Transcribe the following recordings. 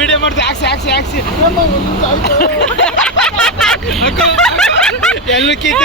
Video ಮಾಡ್ತೀವಿ ಹಾಕ್ಸಿ ಎಲ್ಲೂ ಕಿತ್ತು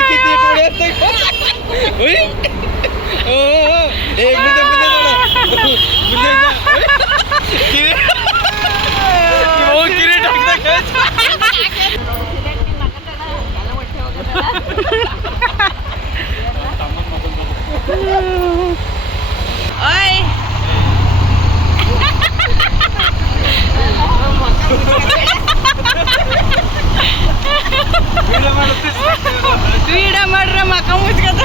ವೀಡಿಯೋ ಮಾಡ್ರೆ ಮಕ್ಕ ಮುಚ್ಕತ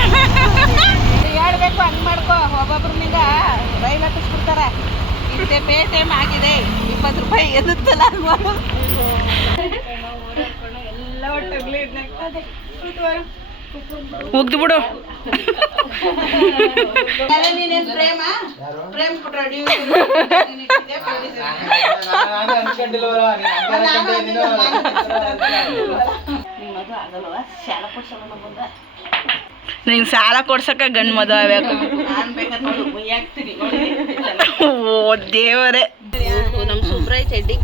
ಹೇಳ್ಬೇಕು ಹಂಗ್ ಮಾಡ್ಕೊ ಒಬ್ಬೊಬ್ರನಿಂದ ರೈಲ್ ಹತ್ತಿಸ್ಬಿಡ್ತಾರ ಇಂತೆ ಪೇ ಟೈಮ್ ಆಗಿದೆ 20 ರೂಪಾಯಿ ಎದುತ್ತಲ್ಲ ಎಲ್ಲ ಒಟ್ಟಗ್ಲಿ ಮುಗ್ದು ಬಿಡು ನೀನೇನ್ ಪ್ರೇಮ ಪ್ರೇಮ್ ನಿಂಗೆ ಸಾಲ ಕೊಡ್ಸಕ್ಕ ಗಂಡು ಮದುವೆ ಆಗ್ಬೇಕು ಓ ದೇವರೇ ನಮ್ಮ ಸುಬ್ರಾಯ್ ಚಡ್ಡಿ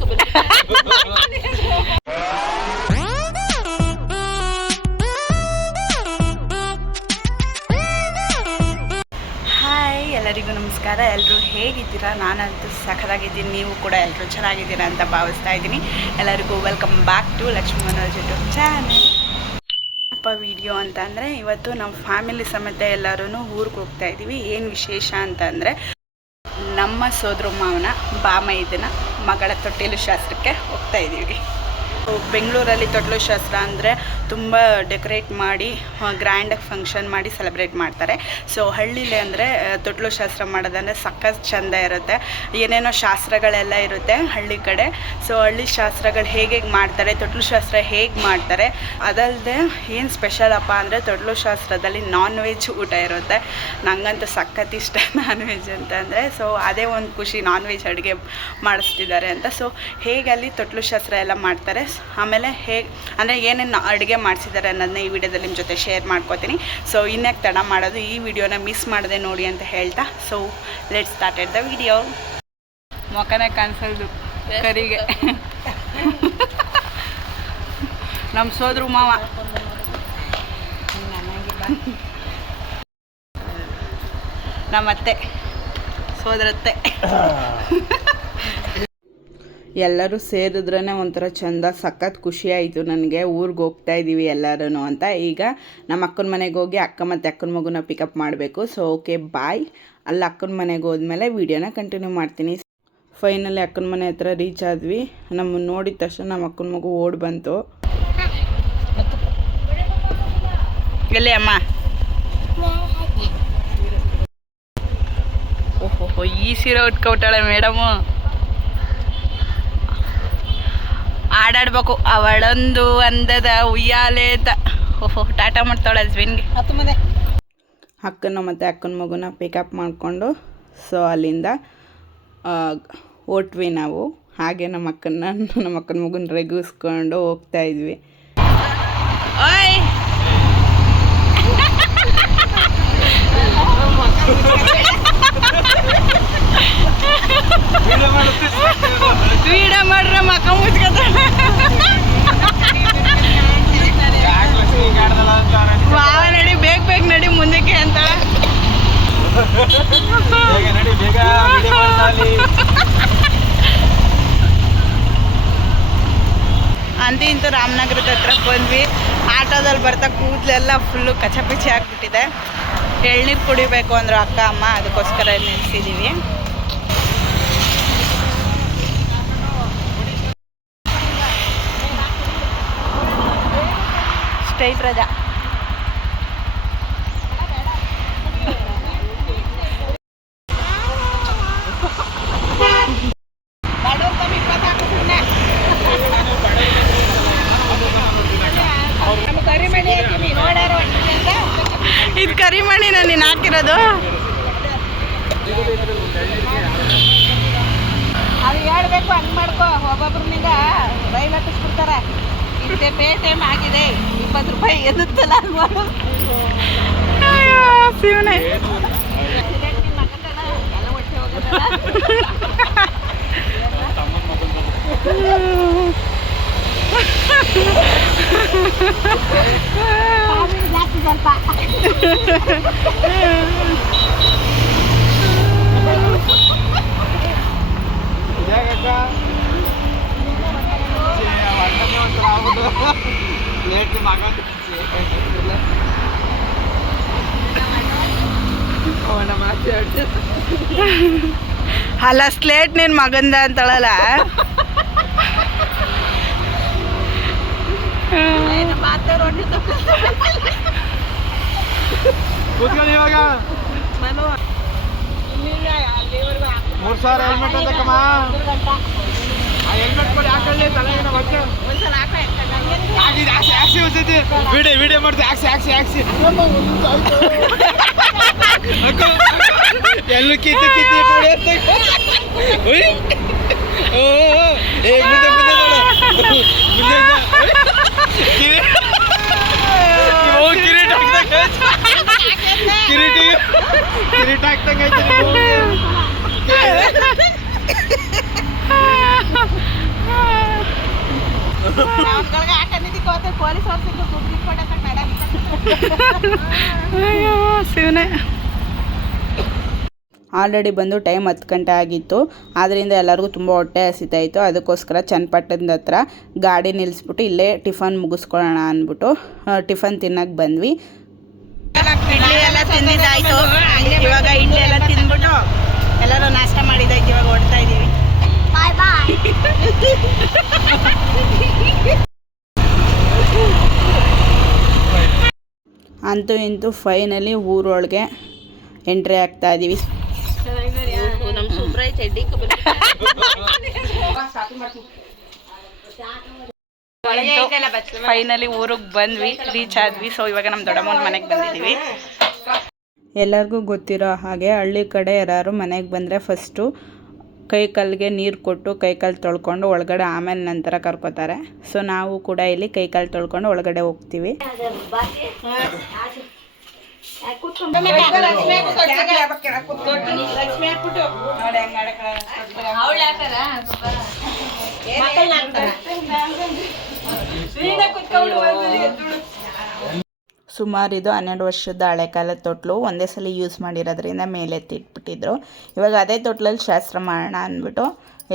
ಹಾಯ್ ಎಲ್ಲರಿಗೂ ನಮಸ್ಕಾರ. ಎಲ್ಲರೂ ಹೇಗಿದ್ದೀರಾ? ನಾನಂತೂ ಸಖತ್ತಾಗಿದ್ದೀನಿ, ನೀವು ಕೂಡ ಎಲ್ಲರೂ ಚೆನ್ನಾಗಿದ್ದೀರಾ ಅಂತ ಭಾವಿಸ್ತಾ ಇದ್ದೀನಿ. ಎಲ್ಲರಿಗೂ welcome back to Lakshmi Manoj YouTube channel. Video ಅಂತ ಅಂದರೆ ಇವತ್ತು ನಮ್ಮ ಫ್ಯಾಮಿಲಿ ಸಮೇತ ಎಲ್ಲರೂ ಊರಿಗೆ ಹೋಗ್ತಾ ಇದ್ದೀವಿ. ಏನು ವಿಶೇಷ ಅಂತಂದರೆ ನಮ್ಮ ಸೋದರ ಮಾವನ ಬಾಮೈದನ ಮಗಳ ತೊಟ್ಟಿಲು ಶಾಸ್ತ್ರಕ್ಕೆ ಹೋಗ್ತಾ ಇದ್ದೀವಿ. ಬೆಂಗಳೂರಲ್ಲಿ ತೊಟ್ಲು ಶಾಸ್ತ್ರ ಅಂದರೆ ತುಂಬ ಡೆಕೋರೇಟ್ ಮಾಡಿ ಗ್ರ್ಯಾಂಡಾಗಿ ಫಂಕ್ಷನ್ ಮಾಡಿ ಸೆಲೆಬ್ರೇಟ್ ಮಾಡ್ತಾರೆ. ಸೊ ಹಳ್ಳಿಲಿ ಅಂದರೆ ತೊಟ್ಲು ಶಾಸ್ತ್ರ ಮಾಡೋದಂದರೆ ಸಖತ್ ಚೆಂದ ಇರುತ್ತೆ. ಏನೇನೋ ಶಾಸ್ತ್ರಗಳೆಲ್ಲ ಇರುತ್ತೆ ಹಳ್ಳಿ ಕಡೆ. ಸೊ ಹಳ್ಳಿ ಶಾಸ್ತ್ರಗಳು ಹೇಗೆ ಮಾಡ್ತಾರೆ, ತೊಟ್ಲು ಶಾಸ್ತ್ರ ಹೇಗೆ ಮಾಡ್ತಾರೆ, ಅದಲ್ಲದೆ ಏನು ಸ್ಪೆಷಲ್ ಅಪ್ಪ ಅಂದರೆ ತೊಟ್ಲು ಶಾಸ್ತ್ರದಲ್ಲಿ ನಾನ್ ವೆಜ್ ಊಟ ಇರುತ್ತೆ. ನನಗಂತೂ ಸಖತ್ ಇಷ್ಟ ನಾನ್ ವೆಜ್ ಅಂತಂದರೆ. ಸೊ ಅದೇ ಒಂದು ಖುಷಿ, ನಾನ್ ವೆಜ್ ಅಡುಗೆ ಮಾಡಿಸ್ತಿದ್ದಾರೆ ಅಂತ. ಸೊ ಹೇಗೆ ಅಲ್ಲಿ ತೊಟ್ಲು ಶಾಸ್ತ್ರ ಎಲ್ಲ ಮಾಡ್ತಾರೆ, ಆಮೇಲೆ ಹೇಗೆ ಅಂದರೆ ಏನೇನು ಅಡುಗೆ ಮಾಡಿಸಿದ್ದಾರೆ ಅನ್ನೋದನ್ನ ಈ ವಿಡಿಯೋದಲ್ಲಿ ನಿಮ್ಮ ಜೊತೆ ಶೇರ್ ಮಾಡ್ಕೋತೀನಿ. ಸೊ ಇನ್ಯಾಕೆ ತಡ ಮಾಡೋದು, ಈ ವಿಡಿಯೋನ ಮಿಸ್ ಮಾಡದೆ ನೋಡಿ ಅಂತ ಹೇಳ್ತಾ so let's started the video. ಮೊಕನೇ ಕಾಣಿಸಲ್ದು ಕರಿಗೆ ನಮ್ಮ ಸೋದ್ರು ಮಾವ ನಮ್ಮತ್ತೆ ಸೋದರತ್ತೆ ಎಲ್ಲರೂ ಸೇರಿದ್ರೇ ಒಂಥರ ಚೆಂದ, ಸಖತ್ ಖುಷಿ ಆಯಿತು ನನಗೆ. ಊರಿಗೆ ಹೋಗ್ತಾ ಇದ್ದೀವಿ ಎಲ್ಲರೂ ಅಂತ. ಈಗ ನಮ್ಮ ಅಕ್ಕನ ಮನೆಗೆ ಹೋಗಿ ಅಕ್ಕ ಮತ್ತು ಅಕ್ಕನ ಮಗುನ ಪಿಕಪ್ ಮಾಡಬೇಕು. So okay bye. ಅಲ್ಲಿ ಅಕ್ಕನ ಮನೆಗೆ ಹೋದ್ಮೇಲೆ ವೀಡಿಯೋನ ಕಂಟಿನ್ಯೂ ಮಾಡ್ತೀನಿ. ಫೈನಲಿ ಅಕ್ಕನ ಮನೆ ಹತ್ರ ರೀಚ್ ಆದ್ವಿ. ನಮ್ಮನ್ನು ನೋಡಿದ ತಕ್ಷಣ ನಮ್ಮ ಅಕ್ಕನ ಮಗು ಓಡಿ ಬಂತು. ಎಲ್ಲಿ ಅಮ್ಮ? ಓಹೋ ಈ ಸೀರೆ ಉಟ್ಕೊಬಿಟ್ಟಾಳೆ ಮೇಡಮು. ಆಡಾಡ್ಬೇಕು ಅವಳೊಂದು ಅಂದದ ಉಯ್ಯಾಲೆ ಅಂತ. ಓಹೋ ಟಾಟಾ ಮಾಡ್ತಾಳೆ ಹಸ್ಬೆಂಡ್ಗೆ. ಅಕ್ಕನ ಮತ್ತು ಅಕ್ಕನ ಮಗುನ ಪಿಕಪ್ ಮಾಡಿಕೊಂಡು ಸೊ ಅಲ್ಲಿಂದ ಹೊಟ್ವಿ ನಾವು. ಹಾಗೆ ನಮ್ಮ ಅಕ್ಕನ ಮಗುನ ರೆಗಿಸ್ಕೊಂಡು ಹೋಗ್ತಾ ಇದ್ವಿ. ಓಯ್ ವೀಡಿಯೋ ಮಾಡ್ರೆ ಮಕ್ಕ ಮುಚ್ಕತ ಮಾವ ನಡಿ ಬೇಗ ನಡಿ ಮುಂದಕ್ಕೆ ಅಂತ. ಅಂತೂ ಇಂತೂ ರಾಮನಗರದ ಹತ್ರ ಬಂದ್ವಿ. ಆಟೋದಲ್ಲಿ ಬರ್ತಾ ಕೂದಲೆಲ್ಲ ಫುಲ್ಲು ಕಚಪಿಚಿ ಆಗಿಬಿಟ್ಟಿದೆ. ಎಳ್ನೀರು ಕುಡಿಬೇಕು ಅಂದರು ಅಕ್ಕ ಅಮ್ಮ, ಅದಕ್ಕೋಸ್ಕರ ನಿಲ್ಸಿದ್ದೀವಿ. ಸ್ಟ್ರೈಟ್ ರಜಾ. ಇದು ಕರಿಮಣಿನ ನೀನು ಹಾಕಿರೋದು? ಅದು ಹೇಳ್ಬೇಕು ಹಂಗ್ ಮಾಡ್ಕೊ ಒಬ್ಬೊಬ್ರನಿಂದ ರೈಲ್ ಹತ್ತಿಸ್ಬಿಡ್ತಾರ ಇಂತೆ ಪೇ ಟೈಮ್ ಆಗಿದೆ 20 ರೂಪಾಯಿ ಎದುತ್ತಲ್ಲ ಶಿವನೇ. ಅಲ್ಲ ಸ್ಲೇಟ್ ನಿನ್ ಮಗಂದ ಅಂತಳಲ್ಲ. ಇವಾಗ 3,000 ಹೆಲ್ಮೆಟ್ ಅಂತಕ್ಕಮ್ಮ. ಆ ಹೆಲ್ಮೆಟ್ ಕೊಡಿ ಹಾಕೊಳ್ಳಿ ತಲೆಗಿನ ಮತ್ತೆ ವಿಡಿಯೋ ಮಾಡ್ತೀವಿ. ಆಕ್ಸಿ ಎಲ್ಲೂ ಕಿತ್ತು ಕಿರೀಟ ಹಾಕ್ದಂಗೈತೆ. ಶಿವನೇ. ಆಲ್ರೆಡಿ ಬಂದು ಟೈಮ್ 10 ಗಂಟೆ ಆಗಿತ್ತು. ಆದ್ದರಿಂದ ಎಲ್ಲರಿಗೂ ತುಂಬ ಹೊಟ್ಟೆ ಹಸಿತಾಯಿತ್ತು. ಅದಕ್ಕೋಸ್ಕರ ಚನ್ನಪಟ್ಟಣದ ಹತ್ರ ಗಾಡಿ ನಿಲ್ಲಿಸ್ಬಿಟ್ಟು ಇಲ್ಲೇ ಟಿಫನ್ ಮುಗಿಸ್ಕೊಳ್ಳೋಣ ಅಂದ್ಬಿಟ್ಟು ಟಿಫನ್ ತಿನ್ನಕ್ಕೆ ಬಂದ್ವಿ. ಇಡ್ಲಿ ಎಲ್ಲ ತಿಂದಿದ್ದಾಯಿತು. ಇವಾಗ ಇಡ್ಲಿ ಎಲ್ಲ ತಿಂದ್ಬಿಟ್ಟು ಎಲ್ಲರೂ ನಾಷ್ಟ ಮಾಡಿದ್ದಾಯ್ತು. ಇವಾಗ ಹೊಡ್ತಾ ಇದ್ದೀವಿ. ಅಂತೂ ಇಂತೂ ಫೈನಲಿ ಊರೊಳಗೆ ಎಂಟ್ರಿ ಆಗ್ತಾ ಇದ್ದೀವಿ. ಫೈನಲಿ ಊರಿಗೆ ಬಂದ್ವಿ, ರೀಚ್ ಆದ್ವಿ. ಸೊ ಇವಾಗ ನಮ್ಮ ದೊಡ್ಡಮ್ಮನ ಮನೆಗೆ ಬಂದಿದ್ದೀವಿ. ಎಲ್ಲರಿಗೂ ಗೊತ್ತಿರೋ ಹಾಗೆ ಹಳ್ಳಿ ಕಡೆ ಯಾರು ಮನೆಗೆ ಬಂದರೆ ಫಸ್ಟು ಕೈಕಾಲಿಗೆ ನೀರು ಕೊಟ್ಟು ಕೈಕಾಲು ತೊಳ್ಕೊಂಡು ಒಳಗಡೆ ಆಮೇಲೆ ನಂತರ ಕರ್ಕೋತಾರೆ. ಸೊ ನಾವು ಕೂಡ ಇಲ್ಲಿ ಕೈಕಾಲು ತೊಳ್ಕೊಂಡು ಒಳಗಡೆ ಹೋಗ್ತೀವಿ. ಸುಮಾರು ಇದು 12 ವರ್ಷದ ಹಳೆ ಕಾಲದ ತೊಟ್ಲು. ಒಂದೇ ಸಲ ಯೂಸ್ ಮಾಡಿರೋದ್ರಿಂದ ಮೇಲೆ ಎತ್ತಿಟ್ಬಿಟ್ಟಿದ್ರು. ಇವಾಗ ಅದೇ ತೊಟ್ಲಲ್ಲಿ ಶಾಸ್ತ್ರ ಮಾಡೋಣ ಅಂದ್ಬಿಟ್ಟು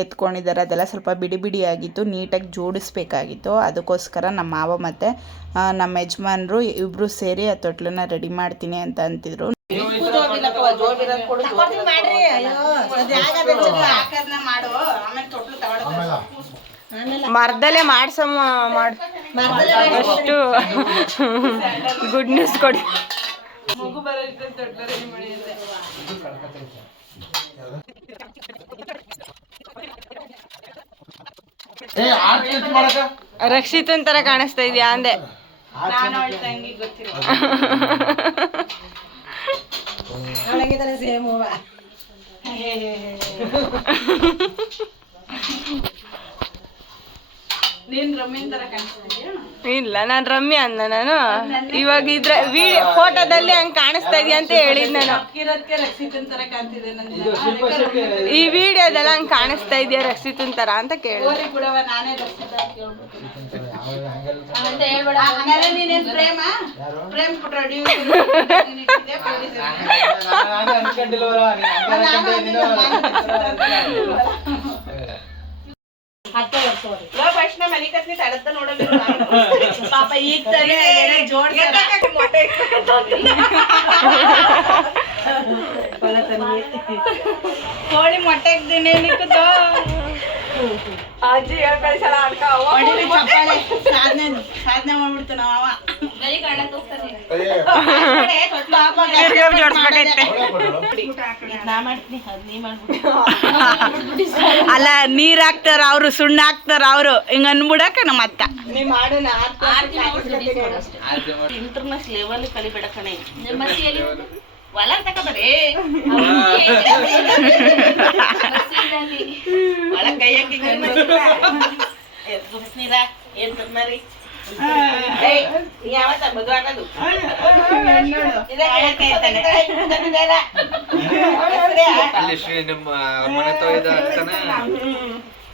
ಎತ್ಕೊಂಡಿದ್ದಾರೆ. ಅದೆಲ್ಲ ಸ್ವಲ್ಪ ಬಿಡಿ ಬಿಡಿಯಾಗಿತ್ತು, ನೀಟಾಗಿ ಜೋಡಿಸ್ಬೇಕಾಗಿತ್ತು. ಅದಕ್ಕೋಸ್ಕರ ನಮ್ಮ ಮಾವ ಮತ್ತು ನಮ್ಮ ಯಜಮಾನ್ರು ಇಬ್ಬರು ಸೇರಿ ಆ ತೊಟ್ಲನ್ನ ರೆಡಿ ಮಾಡ್ತೀನಿ ಅಂತ ಅಂತಿದ್ರು. ಮರದಲ್ಲೇ ಮಾಡ್ಸಮ್ಮ ಅಷ್ಟು ಗುಡ್ ನ್ಯೂಸ್ ಕೊಡಿ. ರಕ್ಷಿತನ್ ತರ ಕಾಣಿಸ್ತಾ ಇದೆಯಾ ಅಂದೆ. ಇಲ್ಲ, ನಾನು ರಮ್ಯಾ ಅಂದ. ನಾನು ಇವಾಗ ಇದ್ರ ಫೋಟೋದಲ್ಲಿ ಹಂಗ್ ಕಾಣಿಸ್ತಾ ಇದೀಯ ಅಂತ ಹೇಳಿದ್ ನಾನು. ಈ ವಿಡಿಯೋದೆಲ್ಲ ಹಂಗ್ ಕಾಣಿಸ್ತಾ ಇದೆಯಾ ರಕ್ಷಿತನ್ ತರ ಅಂತ ಕೇಳಿದೆ. ಪಾಪ ಈಗ ಕೋಳಿ ಮೊಟ್ಟೆ ಹಾಕ್ದೇನೇನಿಕ್ಕೋ ಅಜ್ಜಿ ಹೇಳ್ಕಳಿಸಲ್ಲ ಅನ್ಕ ಸಾಧನೆ ಮಾಡ್ಬಿಡ್ತು ನಾವ. ಅಲ್ಲ, ನೀರ್ ಹಾಕ್ತಾರ ಅವ್ರು, ಸುಣ್ಣ ಹಾಕ್ತಾರ ಅವ್ರು, ಹಿಂಗ ಅನ್ಬಿಡಕ ನಮ್ಮ ಅತ್ತ. ಇಂಟರ್ನ್ಯಾಷನಲ್ ಲೆವೆಲ್ ಕಲಿಬೇಡ ಕಣೆ. ಹೊಲ ತಗೋಬರೇ ಒಳ ಕೈಯಾಗಿ ಯಾವತ್ತ ಮದುವೆ ಆಗೋದು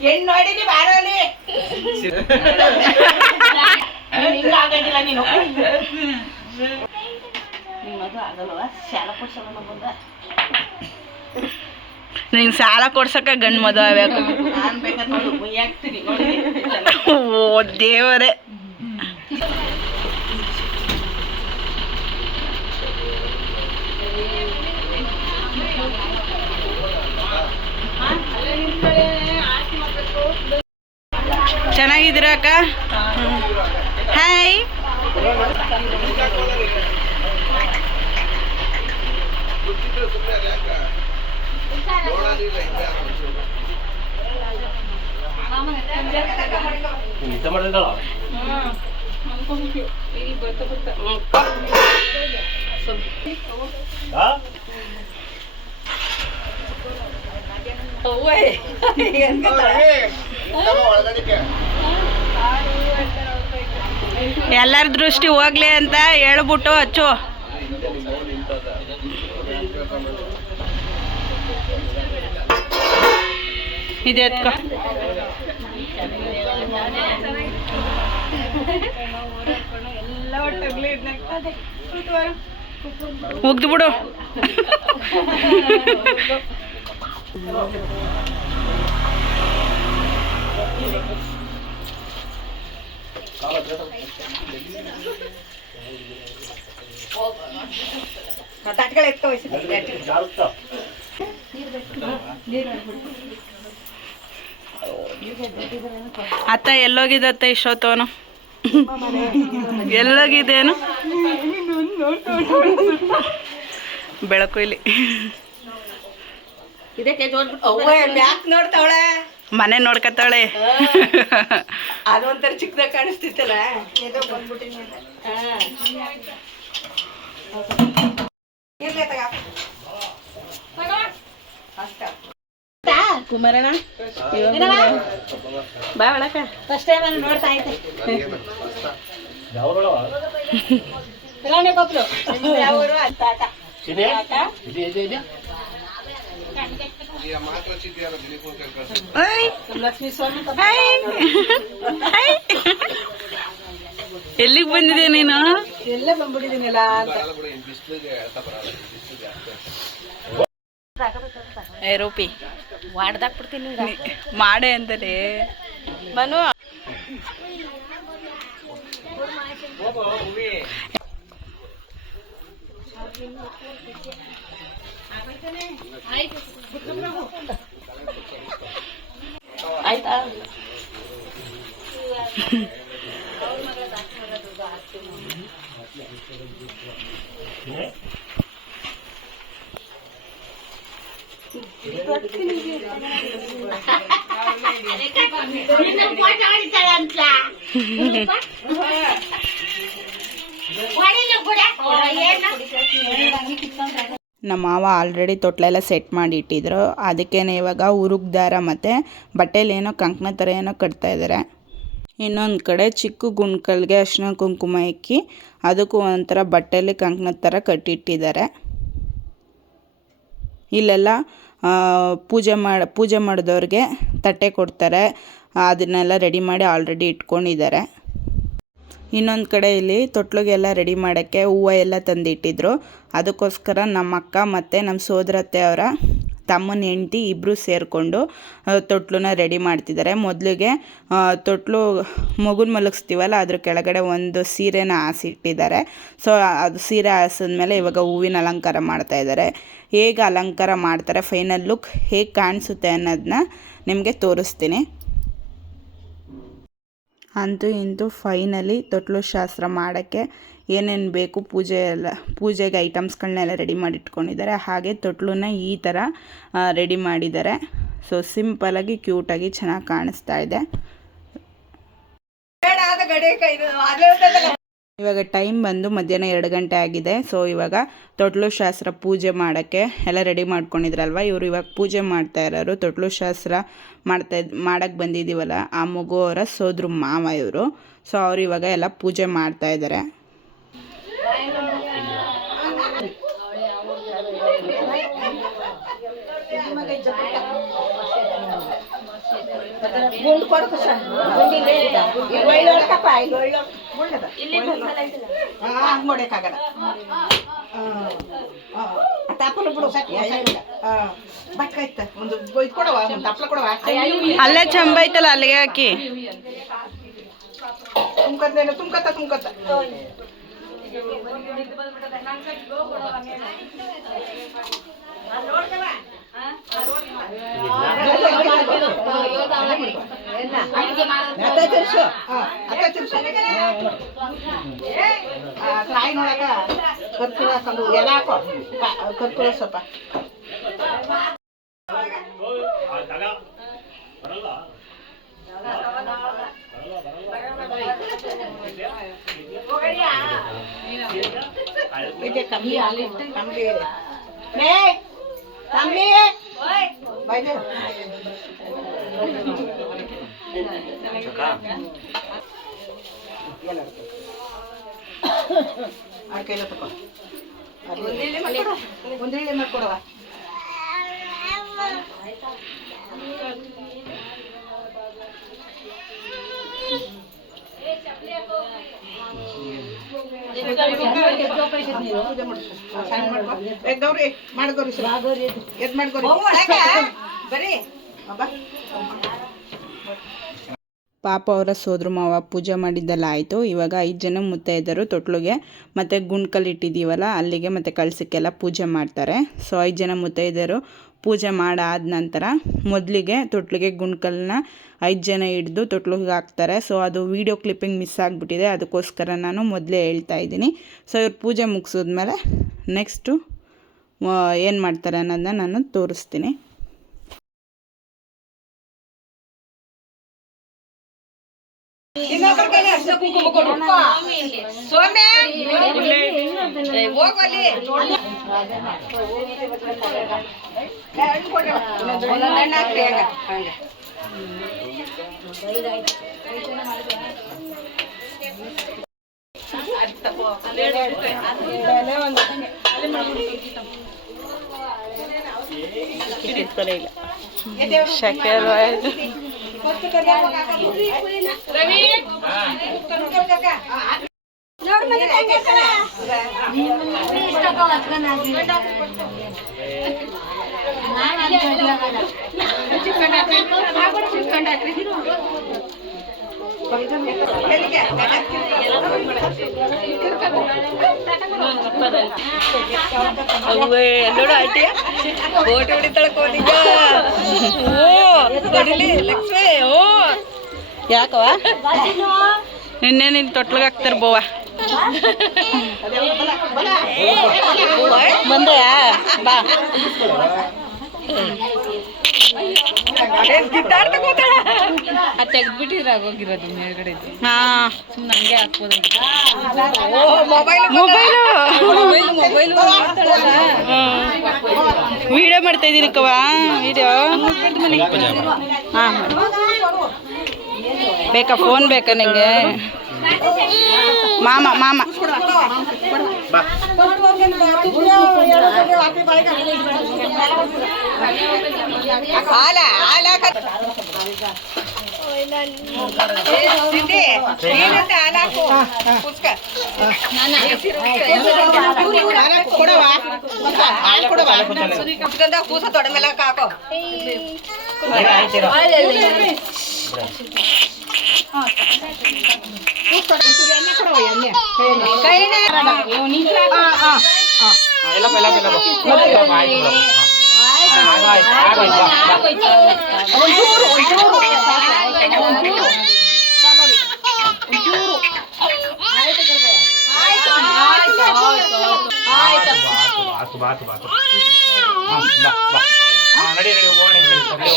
ಹೆಣ್ಣು ನೋಡಿದಿ ಬಾರಲ್ಲಿ ಹಿಂಗಾಗಂಗಿಲ್ಲ ನೀನು ನಿಮ್ಮದು ಆಗಲ್ವ ಶಾಲ ಕೊಡ್ಸೋಣ ಬಂದ ನಿಂಗೆ ಸಾಲ ಕೊಡ್ಸಕ್ಕ ಗಂಡು ಮದುವೆ ಆಗ್ಬೇಕು ನಾನು ಬೇಕಾದ್ರೆ ನೋಡು ಮುಯ್ಯಿ ಹಾಕ್ತೀನಿ ಓ ದೇವರೇ ಚೆನ್ನಾಗಿದ್ದೀರಾ ಅಕ್ಕ ಹಾಯ್ ಎಲ್ಲರ ದೃಷ್ಟಿ ಹೋಗ್ಲಿ ಅಂತ ಹೇಳ್ಬಿಟ್ಟು ಹಚ್ಚು ಇದೆ ಎತ್ಕೊ ಹೋಗ್ದು ಬಿಡು ಅತ್ತ ಎಲ್ಲೋಗಿದತ್ತ ಇಷ್ಟೊತ್ತವನು ಎಲ್ಲೋಗಿದ್ದೇನು ಬೆಳಕು ಇಲ್ಲಿ ನೋಡ್ತಾವಳೆ ಮನೆ ನೋಡ್ಕತ್ತಾಳೆ ಅದೊಂಥರ ಚಿಕ್ಕದಾಗ ಕಾಣಿಸ್ತಿತ್ತಲ್ಲ ಕುಮಾರಣ್ಣ ಬಾ ಒಳಕ ಫಸ್ಟ್ ಟೈಮ್ ನೋಡ್ತಾ ಐತೆ ಯಾವರು ಅಂತ ಲಕ್ಷ್ಮೀ ಸ್ವಾಮಿ ಎಲ್ಲಿಗೆ ಬಂದಿದೆ ನೀನು ಎಲ್ಲ ಬಂದ್ಬಿಟ್ಟಿದ್ದೀನಿಲ್ಲ ಅಂತ ರೂಪಿ ವಾಡ್ದಾಕ್ಬಿಡ್ತೀನಿ ಮಾಡೆ ಅಂತಲೇ ಮನು ಆಯ್ತಾ ನಮ್ಮ ಮಾವ ಆಲ್ರೆಡಿ ತೊಟ್ಲೆಲ್ಲ ಸೆಟ್ ಮಾಡಿ ಇಟ್ಟಿದ್ರು ಅದಕ್ಕೇನೆ ಇವಾಗ ಉರುಗ್ ದಾರ ಮತ್ತು ಬಟ್ಟೆಲಿ ಏನೋ ಕಂಕಣ ಥರ ಏನೋ ಕಟ್ತಾ ಇದ್ದಾರೆ. ಇನ್ನೊಂದು ಕಡೆ ಚಿಕ್ಕ ಗುಂಡ್ಕಲ್ಗೆ ಅರಿಶಿನ ಕುಂಕುಮ ಇಕ್ಕಿ ಅದಕ್ಕೂ ಒಂಥರ ಬಟ್ಟೆಲಿ ಕಂಕಣದ ಥರ ಕಟ್ಟಿಟ್ಟಿದ್ದಾರೆ. ಇಲ್ಲೆಲ್ಲ ಪೂಜೆ ಮಾಡಿದವ್ರಿಗೆ ತಟ್ಟೆ ಕೊಡ್ತಾರೆ, ಅದನ್ನೆಲ್ಲ ರೆಡಿ ಮಾಡಿ ಆಲ್ರೆಡಿ ಇಟ್ಕೊಂಡಿದ್ದಾರೆ. ಇನ್ನೊಂದು ಕಡೆ ಇಲ್ಲಿ ತೊಟ್ಲಿಗೆಲ್ಲ ರೆಡಿ ಮಾಡೋಕ್ಕೆ ಹೂವು ಎಲ್ಲ ತಂದಿಟ್ಟಿದ್ರು. ಅದಕ್ಕೋಸ್ಕರ ನಮ್ಮ ಅಕ್ಕ ಮತ್ತು ನಮ್ಮ ಸೋದರತ್ತೆ ಅವರ ತಮ್ಮನ ಹೆಂಡತಿ ಇಬ್ಬರು ಸೇರಿಕೊಂಡು ತೊಟ್ಲನ್ನ ರೆಡಿ ಮಾಡ್ತಿದ್ದಾರೆ. ಮೊದಲಿಗೆ ತೊಟ್ಲು ಮಗುನ ಮಲಗಿಸ್ತೀವಲ್ಲ ಅದ್ರ ಕೆಳಗಡೆ ಒಂದು ಸೀರೆನ ಹಾಸಿಟ್ಟಿದ್ದಾರೆ. ಸೊ ಅದು ಸೀರೆ ಹಾಸಿದ್ಮೇಲೆ ಇವಾಗ ಹೂವಿನ ಅಲಂಕಾರ ಮಾಡ್ತಾಯಿದ್ದಾರೆ. ಹೇಗೆ ಅಲಂಕಾರ ಮಾಡ್ತಾರೆ, ಫೈನಲ್ ಲುಕ್ ಹೇಗೆ ಕಾಣಿಸುತ್ತೆ ಅನ್ನೋದನ್ನ ನಿಮಗೆ ತೋರಿಸ್ತೀನಿ. ಅಂತೂ ಇಂತೂ ಫೈನಲಿ ತೊಟ್ಲು ಶಾಸ್ತ್ರ ಮಾಡೋಕ್ಕೆ ಏನೇನು ಬೇಕು ಪೂಜೆಗೆ ಐಟಮ್ಸ್ಗಳನ್ನೆಲ್ಲ ರೆಡಿ ಮಾಡಿ ಇಟ್ಕೊಂಡಿದ್ದಾರೆ. ಹಾಗೆ ತೊಟ್ಲನ್ನ ಈ ಥರ ರೆಡಿ ಮಾಡಿದ್ದಾರೆ. ಸೊ ಸಿಂಪಲಾಗಿ ಕ್ಯೂಟಾಗಿ ಚೆನ್ನಾಗಿ ಕಾಣಿಸ್ತಾ ಇದೆ. ಇವಾಗ ಟೈಮ್ ಬಂದು ಮಧ್ಯಾಹ್ನ 2 ಗಂಟೆ ಆಗಿದೆ. ಸೊ ಇವಾಗ ತೊಟ್ಲು ಶಾಸ್ತ್ರ ಪೂಜೆ ಮಾಡೋಕ್ಕೆ ಎಲ್ಲ ರೆಡಿ ಮಾಡ್ಕೊಂಡಿದ್ರಲ್ವ, ಇವರು ಇವಾಗ ಪೂಜೆ ಮಾಡ್ತಾ ಇರೋರು. ತೊಟ್ಲು ಶಾಸ್ತ್ರ ಮಾಡೋಕ್ಕೆ ಬಂದಿದ್ದೀವಲ್ಲ ಆ ಮಗು ಅವರ ಸೋದ್ರ ಮಾವ ಇವರು. ಸೊ ಅವರು ಇವಾಗ ಎಲ್ಲ ಪೂಜೆ ಮಾಡ್ತಾ ಇದ್ದಾರೆ. ಹಂಗೆ ನೋಡಕ್ಕಾಗಲ್ಲ ತಪ್ಪಲು ಬಿಡು ಬಟ್ಕಾಯ್ತ ಒಂದು ಇದು ಕೊಡವ ಒಂದು ತಪ್ಪಲ ಕೊಡವ ಅಲ್ಲೇ ಚಂಬ ಐತಲ್ಲ ಅಲ್ಲಿಗೆ ಹಾಕಿ ತುಂಬ್ಕತ್ತ ಕಾಯಿ ನೋಡಕ ಕರ್ಕುಳ ಹಾಕೊಂಡು ಎಲ್ಲ ಹಾಕೋ ಕರ್ಕುಳ ಸ್ವಲ್ಪ ಕಮ್ಮಿ ಕಮ್ಮಿ ಬಾಯ್ದೆ ಕೈಲ ತಕೋ ಒಂದೇಳೆ ಮಾಡ್ಕೊಡವ ಗೌರಿ ಮಾಡ್ಗೋರಿ ಎದ್ ಮಾಡ್ಗೋರಿ ಬರೀ ಪಾಪ ಅವರ ಸೋದ್ರ ಮಾವ ಪೂಜೆ ಮಾಡಿದ್ದೆಲ್ಲ ಆಯಿತು. ಇವಾಗ 5 ಜನ ಮುತ್ತೈದರು ತೊಟ್ಲಿಗೆ ಮತ್ತು ಗುಂಡ್ಕಲ್ಲಿ ಇಟ್ಟಿದ್ದೀವಲ್ಲ ಅಲ್ಲಿಗೆ ಮತ್ತು ಕಳಸಕ್ಕೆಲ್ಲ ಪೂಜೆ ಮಾಡ್ತಾರೆ. ಸೊ 5 ಜನ ಮುತ್ತೈದರು ಪೂಜೆ ಮಾಡಾದ ನಂತರ ಮೊದಲಿಗೆ ತೊಟ್ಲಿಗೆ ಗುಂಡ್ಕಲ್ಲನ್ನ 5 ಜನ ಹಿಡಿದು ತೊಟ್ಲಿಗೆ ಹಾಕ್ತಾರೆ. ಸೊ ಅದು ವೀಡಿಯೋ ಕ್ಲಿಪ್ಪಿಂಗ್ ಮಿಸ್ ಆಗಿಬಿಟ್ಟಿದೆ, ಅದಕ್ಕೋಸ್ಕರ ನಾನು ಮೊದಲೇ ಹೇಳ್ತಾ ಇದ್ದೀನಿ. ಸೊ ಇವ್ರು ಪೂಜೆ ಮುಗಿಸಿದ್ಮೇಲೆ ನೆಕ್ಸ್ಟು ಏನು ಮಾಡ್ತಾರೆ ಅನ್ನೋದನ್ನ ನಾನು ತೋರಿಸ್ತೀನಿ. ಶಕ್ಕೆರ ಎಲ್ಲೋಡು ಆಟಿಯ ಓಟಿ ಹೊಡಿತಾಳಕೋಲಿಗ ಹೊಡಿಲಿ ಲಕ್ಷ್ಮಿ. ಓ ಯಾಕವ ನಿನ್ನೆ ನಿನ್ನ ತೊಟ್ಲಿಗೆ ಹಾಕ್ತಾರೆ ಬೋವ ಬಂದೆಯ ಬಾ ತೆಗ್ದ್ಬಿಟ್ಟಿರ ಆಗೋಗಿರೋದು ಮೇಲ್ಗಡೆ. ನಮಗೆ ಹಾಕ್ಬೋದು. ಮೊಬೈಲು ವಿಡಿಯೋ ಮಾಡ್ತಾ ಇದ್ದೀನಿ ಕವ ವಿಡಿಯೋ. ಹಾಂ ಬೇಕಾ ಫೋನ್ ಬೇಕಾ ನಿಂಗೆ? ಮಾಮ ಕೂಸ ತೊಡೆ ಮೇಲೆ ಹಾಕೋ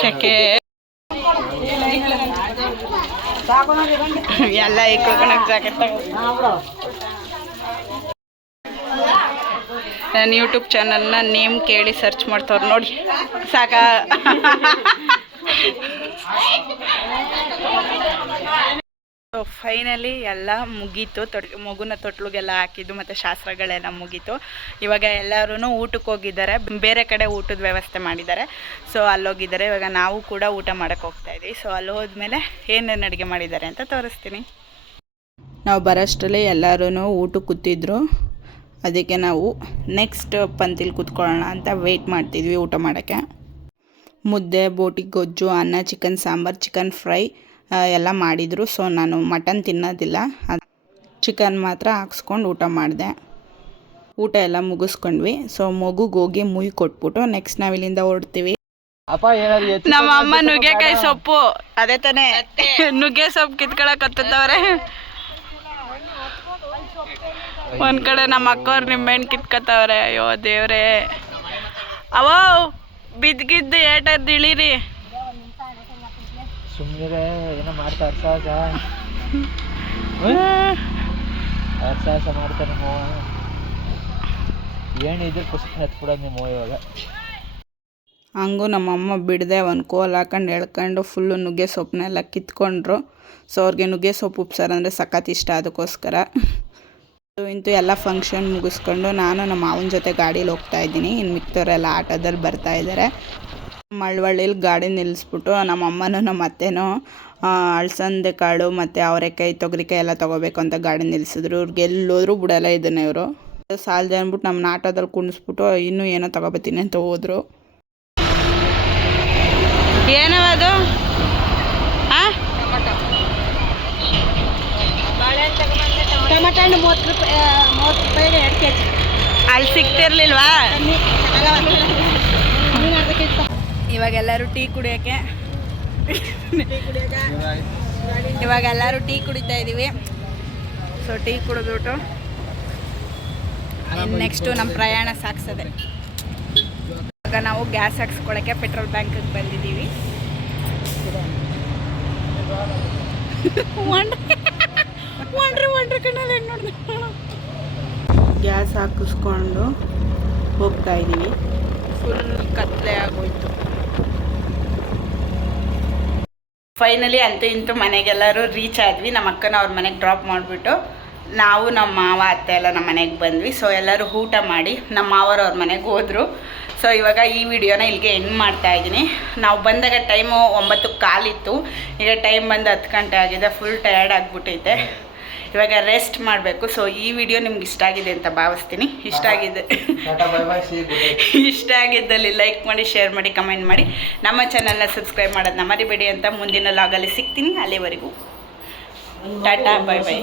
ಶಕೆ ಎಲ್ಲ ಇಕ್ಕೊಳಕ್ ಜಾಕೆಟ್ ನನ್ನ ಯೂಟ್ಯೂಬ್ ಚಾನಲ್ನ ನೇಮ್ ಕೇಳಿ ಸರ್ಚ್ ಮಾಡ್ತವ್ರು ನೋಡಿ ಸಾಕಾ. ಸೊ ಫೈನಲಿ ಎಲ್ಲ ಮುಗೀತು. ಮಗುನ ತೊಟ್ಲಿಗೆಲ್ಲ ಹಾಕಿದ್ದು ಮತ್ತು ಶಾಸ್ತ್ರಗಳೆಲ್ಲ ಮುಗೀತು. ಇವಾಗ ಎಲ್ಲರೂ ಊಟಕ್ಕೆ ಹೋಗಿದ್ದಾರೆ, ಬೇರೆ ಕಡೆ ಊಟದ ವ್ಯವಸ್ಥೆ ಮಾಡಿದ್ದಾರೆ. ಸೊ ಅಲ್ಲೋಗಿದ್ದಾರೆ. ಇವಾಗ ನಾವು ಕೂಡ ಊಟ ಮಾಡೋಕ್ಕೆ ಹೋಗ್ತಾಯಿದ್ವಿ. ಸೊ ಅಲ್ಲಿ ಹೋದ್ಮೇಲೆ ಏನೇನು ಅಡುಗೆ ಮಾಡಿದ್ದಾರೆ ಅಂತ ತೋರಿಸ್ತೀನಿ. ನಾವು ಬರೋಷ್ಟರಲ್ಲಿ ಎಲ್ಲರೂ ಊಟಕ್ಕೆ ಕೂತಿದ್ರು. ಅದಕ್ಕೆ ನಾವು ನೆಕ್ಸ್ಟ್ ಪಂಕ್ತಿಲಿ ಕೂತ್ಕೊಳ್ಳೋಣ ಅಂತ ವೆಯ್ಟ್ ಮಾಡ್ತಿದ್ವಿ ಊಟ ಮಾಡೋಕ್ಕೆ. ಮುದ್ದೆ, ಬೋಟಿ ಗೊಜ್ಜು, ಅನ್ನ, ಚಿಕನ್ ಸಾಂಬಾರು, ಚಿಕನ್ ಫ್ರೈ ಎಲ್ಲ ಮಾಡಿದರು. ಸೊ ನಾನು ಮಟನ್ ತಿನ್ನೋದಿಲ್ಲ, ಚಿಕನ್ ಮಾತ್ರ ಹಾಕ್ಸ್ಕೊಂಡು ಊಟ ಮಾಡಿದೆ. ಊಟ ಎಲ್ಲ ಮುಗಿಸ್ಕೊಂಡ್ವಿ. ಸೊ ಮಗುಗೆ ಹೋಗಿ ಮುಯಿ ಕೊಟ್ಬಿಟ್ಟು ನೆಕ್ಸ್ಟ್ ನಾವು ಇಲ್ಲಿಂದ ಹೊರಡ್ತೀವಿ. ನಮ್ಮ ಅಮ್ಮ ನುಗ್ಗೆಕಾಯಿ ಸೊಪ್ಪು ಅದೇ ತಾನೇ ನುಗ್ಗೆ ಸೊಪ್ಪು ಕಿತ್ಕೊಳಕ್ ಹತ್ತವ್ರೆ. ಒಂದ್ ಕಡೆ ನಮ್ಮ ಅಕ್ಕವ್ರು ನಿಂಬೆಹಣ್ಣು ಕಿತ್ಕೊತವ್ರೆ. ಅಯ್ಯೋ ದೇವ್ರೆ, ಅವೋ ಬಿದ್ಗಿದ್ದು ಏಟದ್ದು ಇಳಿರಿ. ಸುಮ್ಮನೆ ಏನೋ ಮಾಡ್ತಾ ಅರ್ಸಾಸ ಮಾಡ್ತಾರೆ ಏನಿದ್ರು ಪುಸ್ತಕ ಹತ್ಬಿಡೋದು ನಿಮ್ಮ ಇವಾಗ. ಹಂಗೂ ನಮ್ಮಮ್ಮ ಬಿಡದೆ ಒಂದು ಕೋಲ್ ಹಾಕೊಂಡು ಎಳ್ಕೊಂಡು ಫುಲ್ಲು ನುಗ್ಗೆ ಸೊಪ್ಪನ್ನೆಲ್ಲ ಕಿತ್ಕೊಂಡ್ರು. ಸೊ ಅವ್ರಿಗೆ ನುಗ್ಗೆ ಸೊಪ್ಪು ಉಪ್ಸಾರು ಅಂದರೆ ಸಖತ್ ಇಷ್ಟ. ಅದಕ್ಕೋಸ್ಕರ ಇಂತೂ ಎಲ್ಲ ಫಂಕ್ಷನ್ ಮುಗಿಸ್ಕೊಂಡು ನಾನು ನಮ್ಮ ಮಾವನ ಜೊತೆ ಗಾಡೀಲಿ ಹೋಗ್ತಾ ಇದ್ದೀನಿ. ಇನ್ನು ಮಿಕ್ತವರೆಲ್ಲ ಆಟೋದಲ್ಲಿ ಬರ್ತಾ ಇದ್ದಾರೆ. ಮಳವಳ್ಳಿಲಿ ಗಾಡಿ ನಿಲ್ಲಿಸ್ಬಿಟ್ಟು ನಮ್ಮ ಅಮ್ಮನೂ ನಮ್ಮ ಅತ್ತೆನೂ ಅಳಸಂದೆ ಕಾಳು ಮತ್ತು ಅವರೆಕಾಯಿ ತೊಗರಿಕಾಯಿ ಎಲ್ಲ ತೊಗೋಬೇಕು ಅಂತ ಗಾಡಿ ನಿಲ್ಲಿಸಿದ್ರು. ಇವ್ರಿಗೆ ಎಲ್ಲೋದ್ರೂ ಬಿಡಲ್ಲ ಇದನ್ನೇ ಇವರು. ಸಾಲದೆ ಅಂದ್ಬಿಟ್ಟು ನಮ್ಮನ್ನ ಆಟೋದಲ್ಲಿ ಕುಣಿಸ್ಬಿಟ್ಟು ಇನ್ನೂ ಏನೋ ತೊಗೊಬತ್ತೀನಿ ಅಂತ ಹೋದರು. ಏನವದು? ಟೊಮೆಟೊ ಹಣ್ಣು 30 ರೂಪಾಯಿಗೆ 2 kg. ಅಲ್ಲಿ ಸಿಗ್ತಿರ್ಲಿಲ್ವಾ? ಇವಾಗೆಲ್ಲರೂ ಟೀ ಕುಡಿಯೋಕ್ಕೆ ಟೀ ಕುಡಿತಾ ಇದ್ದೀವಿ. ಸೊ ಟೀ ಕುಡಿದ್ಬಿಟ್ಟು ನೆಕ್ಸ್ಟು ನಮ್ಮ ಪ್ರಯಾಣ ಸಾಗಿಸೋದೆ. ಇವಾಗ ನಾವು ಗ್ಯಾಸ್ ಹಾಕ್ಸ್ಕೊಳ್ಳೋಕ್ಕೆ ಪೆಟ್ರೋಲ್ ಬ್ಯಾಂಕಿಗೆ ಬಂದಿದ್ದೀವಿ. ಕಣ್ಣಲ್ಲಿ ಹೆಂಗೆ ನೋಡಿದೆ. ಗ್ಯಾಸ್ ಹಾಕಿಸ್ಕೊಂಡು ಹೋಗ್ತಾ ಇದ್ದೀವಿ. ಫುಲ್ ಕತ್ತಲೆ ಆಗೋಯ್ತು. ಫೈನಲಿ ಅಂತೂ ಇಂತೂ ಮನೆಗೆಲ್ಲರೂ ರೀಚ್ ಆದ್ವಿ. ನಮ್ಮ ಅಕ್ಕನ ಅವ್ರ ಮನೆಗೆ ಡ್ರಾಪ್ ಮಾಡಿಬಿಟ್ಟು ನಾವು ನಮ್ಮ ಮಾವ ಅತ್ತೆ ಎಲ್ಲ ನಮ್ಮ ಮನೆಗೆ ಬಂದ್ವಿ. ಸೊ ಎಲ್ಲರೂ ಊಟ ಮಾಡಿ ನಮ್ಮ ಮಾವರು ಅವ್ರ ಮನೆಗೆ ಹೋದರು. ಸೊ ಇವಾಗ ಈ ವಿಡಿಯೋನ ಇಲ್ಲಿಗೆ ಎಂಡ್ ಮಾಡ್ತಾ ಇದ್ದೀನಿ. ನಾವು ಬಂದಾಗ ಟೈಮು 9:15 ಈಗ ಟೈಮ್ ಬಂದು 10 ಗಂಟೆ ಆಗಿದೆ. ಫುಲ್ ಟಯರ್ಡ್ ಆಗಿಬಿಟ್ಟೈತೆ. ಇವಾಗ ರೆಸ್ಟ್ ಮಾಡಬೇಕು. ಸೊ ಈ ವಿಡಿಯೋ ನಿಮ್ಗೆ ಇಷ್ಟ ಆಗಿದೆ ಅಂತ ಭಾವಿಸ್ತೀನಿ. ಇಷ್ಟ ಆಗಿದ್ದಲ್ಲಿ ಲೈಕ್ ಮಾಡಿ, ಶೇರ್ ಮಾಡಿ, ಕಮೆಂಟ್ ಮಾಡಿ. ನಮ್ಮ ಚಾನಲ್ನ ಸಬ್ಸ್ಕ್ರೈಬ್ ಮಾಡೋದನ್ನ ಮರಿಬೇಡಿ ಅಂತ ಮುಂದಿನ ಲಾಗಲ್ಲಿ ಸಿಗ್ತೀನಿ. ಅಲ್ಲಿವರೆಗೂ ಟಾಟಾ, ಬೈ ಬೈ.